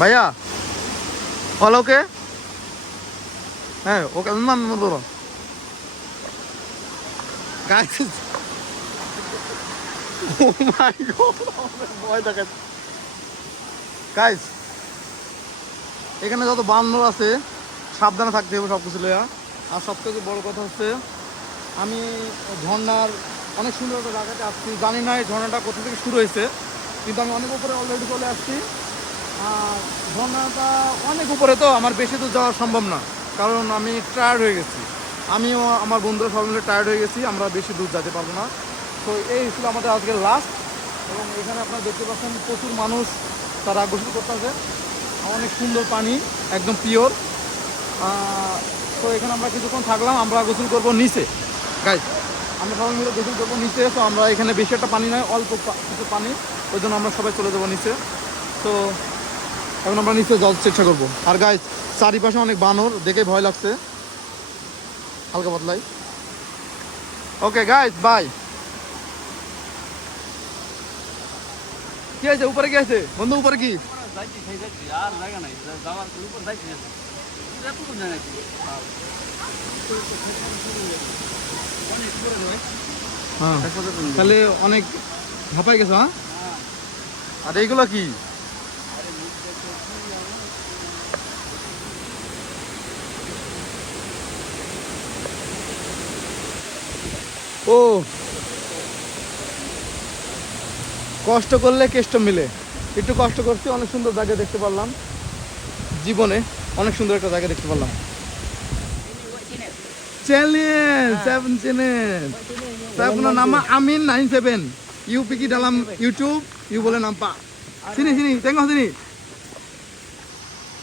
ভাইয়া অল ওকে? হ্যাঁ ওকে না বলো গাইস। ও মাই গড, ভয় দেখাচ্ছে গাইস। এখানে যত বান্দর আছে সাবধানে থাকতে হবে সব কিছু লইয়া। আর সবথেকে বড় কথা হচ্ছে আমি ঝর্ণার অনেক সুন্দর একটা জায়গাতে আসছি। জানি না এই ঝর্ণাটা কোথা থেকে শুরু হয়েছে, কিন্তু আমি অনেক উপরে অলরেডি চলে আসছি। আর ঝর্ণাটা অনেক উপরে, তো আমার বেশি দূর যাওয়া সম্ভব না, কারণ আমি টায়ার্ড হয়ে গেছি। আমিও আমার বন্ধুরা সবাই মিলে টায়ার্ড হয়ে গেছি, আমরা বেশি দূর যেতে পারবো না। তো এই ছিল আমাদের আজকের লাস্ট। এবং এখানে আপনারা দেখতে পাচ্ছেন প্রচুর মানুষ তারা গোসল করতেছে। অনেক সুন্দর পানি, একদম পিওর। তো এখানে আমরা কিছুক্ষণ থাকলাম, আমরা গোসল করবো নিচে গাইস। আমরা সবাই মিলে গোসল করবো নিচে। তো আমরা এখানে বেশি একটা পানি নয়, অল্প কিছু পানি, ওই জন্য আমরা সবাই চলে যাবো নিচে। তো এখন আমরা নিচে যাওয়ার চেষ্টা করবো। আর গাইস চারিপাশে অনেক বানর, দেখে ভয় লাগছে হালকা পাতলাই। Okay guys bye. কি আছে উপরে, কি আছে বন্ধু উপরে? কি হ্যাঁ তাহলে অনেক ঝাপাই গেছো। হ্যাঁ আর এইগুলো কি? ও কষ্ট করলে কেষ্ট মিলে। একটু কষ্ট করছি, অনেক সুন্দর জায়গা দেখতে পারলাম জীবনে, অনেক সুন্দর একটা জায়গা দেখতে পারলাম। Challenge 7 challenge. Saya punya nama Amin 97. You pergi dalam YouTube, you boleh nampak. Sini sini, tengok sini.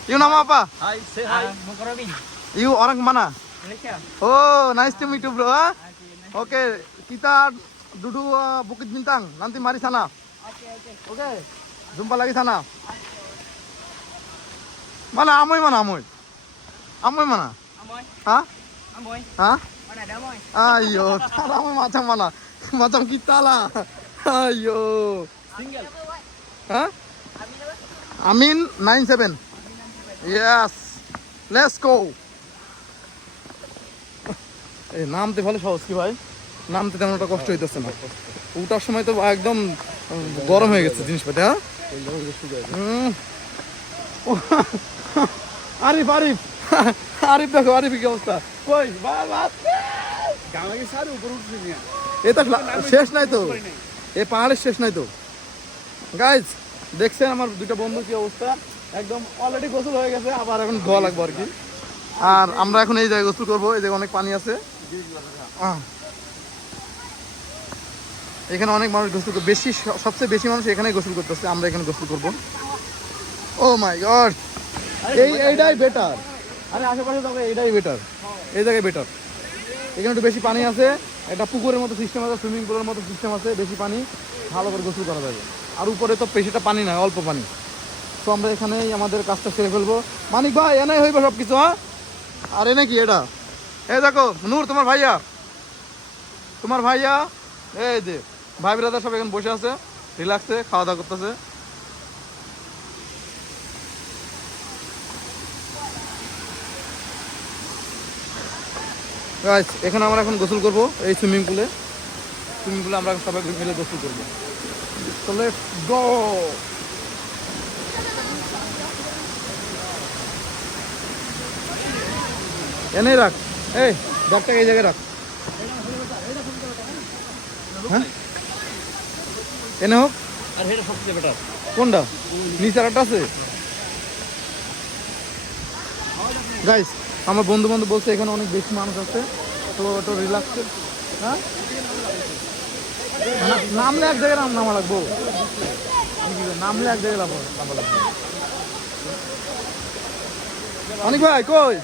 You nama apa? Hai, say hi. Mukarrabin. You orang mana? Malaysia. Oh, nice to meet you bro. Oke, kita duduk Bukit Bintang. Nanti mari sana. Oke. Jumpa lagi sana. Mana Amoy, mana Amoy? Amoy mana? Amoy. Hah? Amoy. Hah? Mana ada Amoy? Ayo, Amoy macam mana? Macam kita lah. Ayo. Single. Hah? Amin 97. Yes. Let's go. এই নামতে ভালো সহজ কি ভাই, নামতে তেমন একটা কষ্ট হইতেছে না। উঠার সময় তো একদম গরম হয়ে গেছে জিনিসপাতি। হ্যাঁ আরিফ আরিফ আরিফ দেখো, আরিফ কি অবস্থা? কই এটা শেষ নাই তো, এই পাহাড়ের শেষ নাই তো গাইজ। দেখছেন আমার দুইটা বন্ধু কি অবস্থা, একদম অলরেডি গোসল হয়ে গেছে, আবার এখন ধোয়া লাগবে আর কি। আর আমরা এখন এই জায়গায় গোসল করবো, এই জায়গায় অনেক পানি আছে। এখানে অনেক মানুষ গোসল করবে, বেশি সবচেয়ে বেশি মানুষ এখানে গোসল করতেছে, আমরা এখানে গোসল করবো। ও মাই গড, এইটাই বেটার। আরে আশেপাশে তবে এইটাই বেটার, এই জায়গায় বেটার। এখানে একটু বেশি পানি আছে, একটা পুকুরের মতো সিস্টেম আছে, সুইমিং পুলের মতো সিস্টেম আছে, বেশি পানি, ভালো করে গোসল করা যাবে। আর উপরে তো বেশিটা পানি নয়, অল্প পানি। তো আমরা এখানেই আমাদের কাজটা সেরে ফেলবো। মানিক ভাই এনে হইবে সব কিছু। হ্যাঁ আর এনে কি এটা? এই দেখো নূর, তোমার ভাইয়া, তোমার ভাইয়া, এই যে ভাই ব্রাদার সব এখন বসে আছে রিল্যাক্সে, খাওয়া দাওয়া করতেছে। এখানে আমরা এখন গোসল করবো এই সুইমিং পুলে। সুইমিং পুলে আমরা সবাই মিলে গোসল করবো। তো লেটস গো। এনেই রাখ, এই ব্যাগটা এই জায়গায় রাখ। হ্যাঁ এনে হোক। আর এটা সবচেয়ে বেটার। কোনটা? নিচে আরেকটা আছে গাইস। আমার বন্ধু বান্ধব বলছে এখানে অনেক বেশি মানুষ আছে, তো একটু রিল্যাক্স। হ্যাঁ নামলে এক জায়গায় নামা লাগবো, নামলে এক জায়গায় নামা লাগবো। অনেক ভাই কই?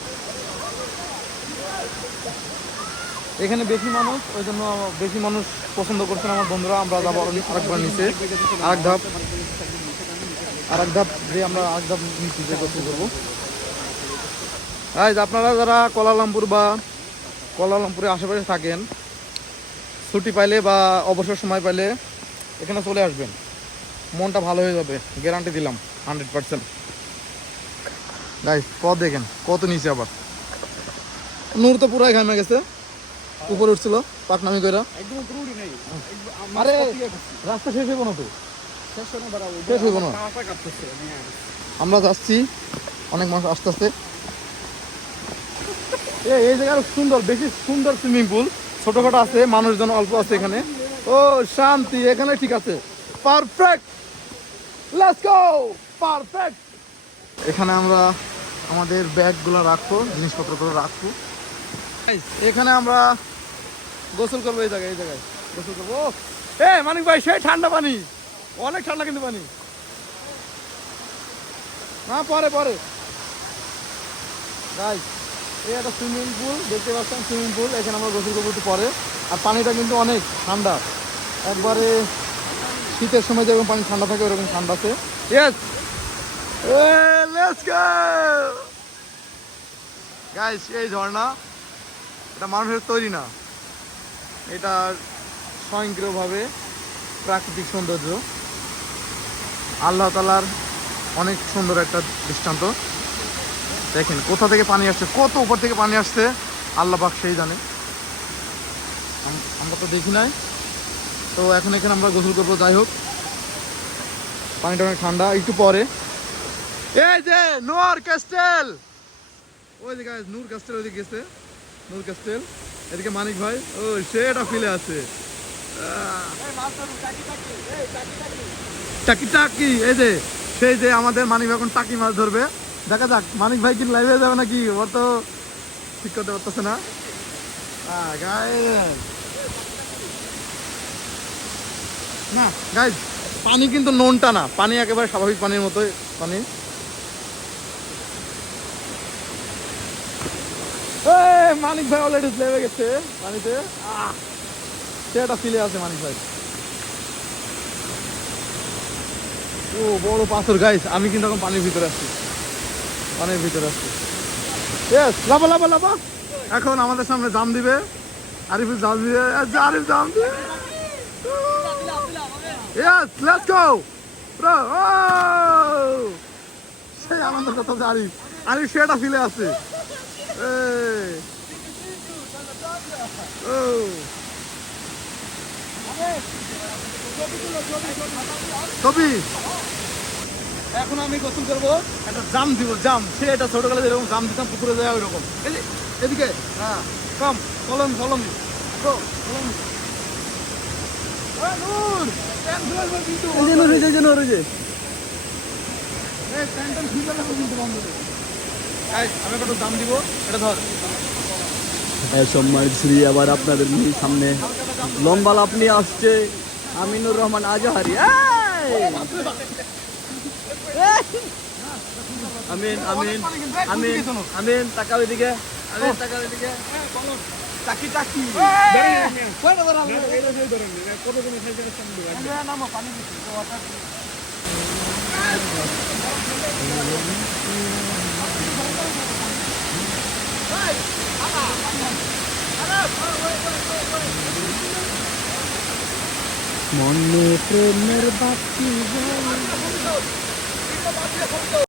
এখানে বেশি মানুষ, ওই জন্য বেশি মানুষ পছন্দ করছেন আমার বন্ধুরা। আমরা যাবো আরেকবার নিচে, আরেক ধাপ দিয়ে আমরা আরেক ধাপ নিচে যে গোসল করবো। আপনারা যারা কুয়ালালামপুর বা কুয়ালালামপুরের আশেপাশে থাকেন, ছুটি পাইলে বা অবসর সময় পাইলে এখানে চলে আসবেন, মনটা ভালো হয়ে যাবে, গ্যারান্টি দিলাম 100%। গাইস পথ দেখেন কত নিচে আবার। নূর তো পুরাই ঘামে গেছে, উপরে উঠছিল পাকনামি কইরা। একদম পুরো উঠি নাই। আরে রাস্তা শেষ হইব না তো, শেষ হইব না। পাটা কাঁপতেছে। আমরা যাচ্ছি, অনেক মানুষ আস্তে আস্তে। এই জায়গা আরো সুন্দর, বেশি সুন্দর সুইমিং পুল, ছোটখাটো আছে, মানুষজন অল্প আছে এখানে। ও শান্তি, এখানে ঠিক আছে, পারফেক্ট, লেটস গো, পারফেক্ট। এখানে আমরা আমাদের ব্যাগগুলো রাখবো, জিনিসপত্রগুলো রাখবো। এখানে আমরা গোসল করবো, এই জায়গায় গোসল করবো। এ মানিক ভাই, সেই ঠান্ডা পানি, অনেক ঠান্ডা কিন্তু পানি। হ্যাঁ পরে গাইস, এই একটা সুইমিং পুল দেখতে পাচ্ছেন, সুইমিং পুল, এখানে আমরা গোসল করবো একটু পরে। আর পানিটা কিন্তু অনেক ঠান্ডা, একবারে শীতের সময় যেরকম পানি ঠান্ডা থাকে ওরকম ঠান্ডা আছে। Yes, let's go guys. এই ঝর্ণা এটা মানুষের তৈরি না, এটা স্বয়ংক্রিয়ভাবে প্রাকৃতিক সৌন্দর্য, আল্লাহ তাআলার অনেক সুন্দর একটা দৃষ্টান্ত। দেখেন কোথা থেকে পানি আসছে, কত উপর থেকে পানি আসছে, আল্লাহ পাক সেই জানে, আমরা তো দেখি নাই। তো এখন এখানে আমরা গোসল করবো। যাই হোক, পানিটা অনেক ঠান্ডা। একটু পরে এই যে নূর ক্যাস্টেল, ওই যে গাইস নূর ক্যাস্টেল, ওইদিকে গেছে নূর ক্যাস্টেল, এদিকে মানিক ভাই, ও সেটা ফিলে আছে। টাকি টাকি, এই যে সেই যে আমাদের মানিক ভাই এখন টাকি মাছ ধরবে। দেখা যাক মানিক ভাই কি লাইভে যাবে নাকি, ওর তো ঠিক করতে পারতেছে না। না গাইজ, পানি কিন্তু নোনটা না, পানি একেবারে স্বাভাবিক পানির মতোই পানি। মানিক ভাই অলরেডি লেবে গেছে পানিতে, সেটা ফিলে আছে মানিক ভাই। ও বড় পাথর গাইস, আমি কিন্তু এখন পানির ভিতরে আসছি, পানির ভিতরে আসছি। ইয়েস, লাফা লাফা লাফা। এখন আমাদের সামনে জাম দিবে, আরিফুল জাম দিবে, আরিফ জাম দিবে। Yes, let's go bro. ও সেই আনন্দের কথা যে আরিফ সেটা ফিলে আছে। ও কবি, এখন আমি গোসল করবো, একটা জাম দিব, জাম, সে এটা ছোটবেলায় যেরকম জাম দিতাম পুকুরে যায় ওই রকম। এই যে এদিকে, হ্যাঁ come, follow me bro, follow me. আমি একটা জাম দিব, এটা ধর। সম্মানিত শ্রী, আবার আপনাদের সামনে লম্বা লাফ নিয়ে আসছে আমিনুর রহমান আজহারি। আমিন আমিন আমিন আমিন, তাকাও এদিকে, আমিন তাকাও এদিকে। টাকি টাকি মনে প্রেমের বাতি